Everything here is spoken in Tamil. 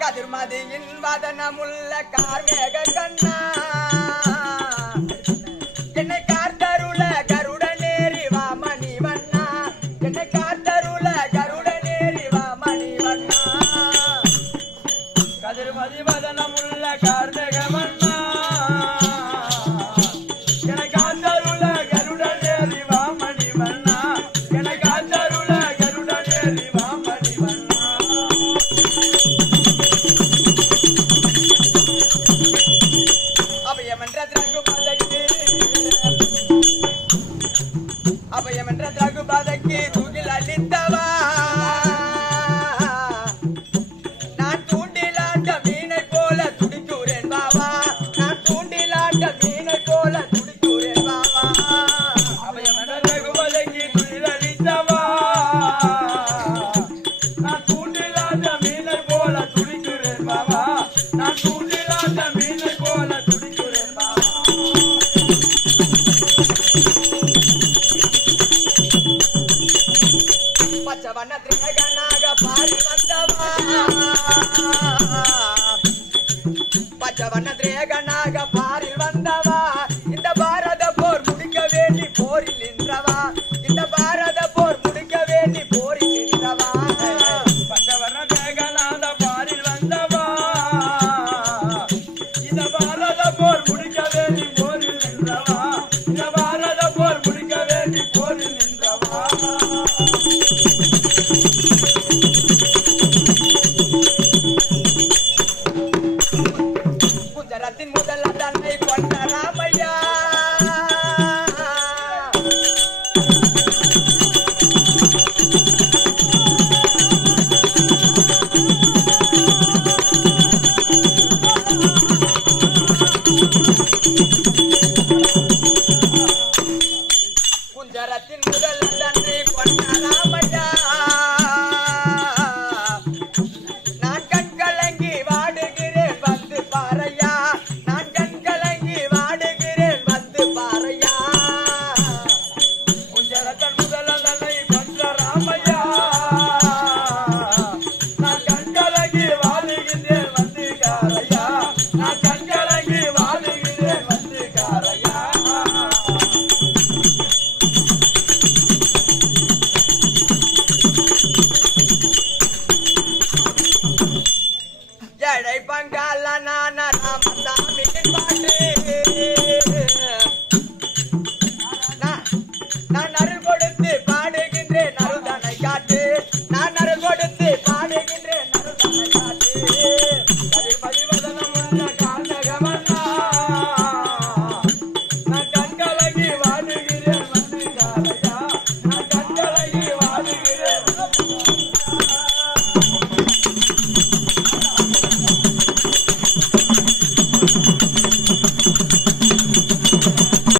கதிர்மதியின் வதனமுள்ள கார்மேக கண்ணா திரகுபதக்கு தூகில் அளித்தவா நான் தூண்டிலாட்ட மீனை போல துடிக்குறேன் பாவா நான் தூண்டிலாட்ட மீனை போல துடிக்குறேன் பாவா அபயமன ரகுபதிக்கு துயிலளித்தவா. நான் தூண்டிலாட்ட மீனை போல துடிக்கிறேன் நான்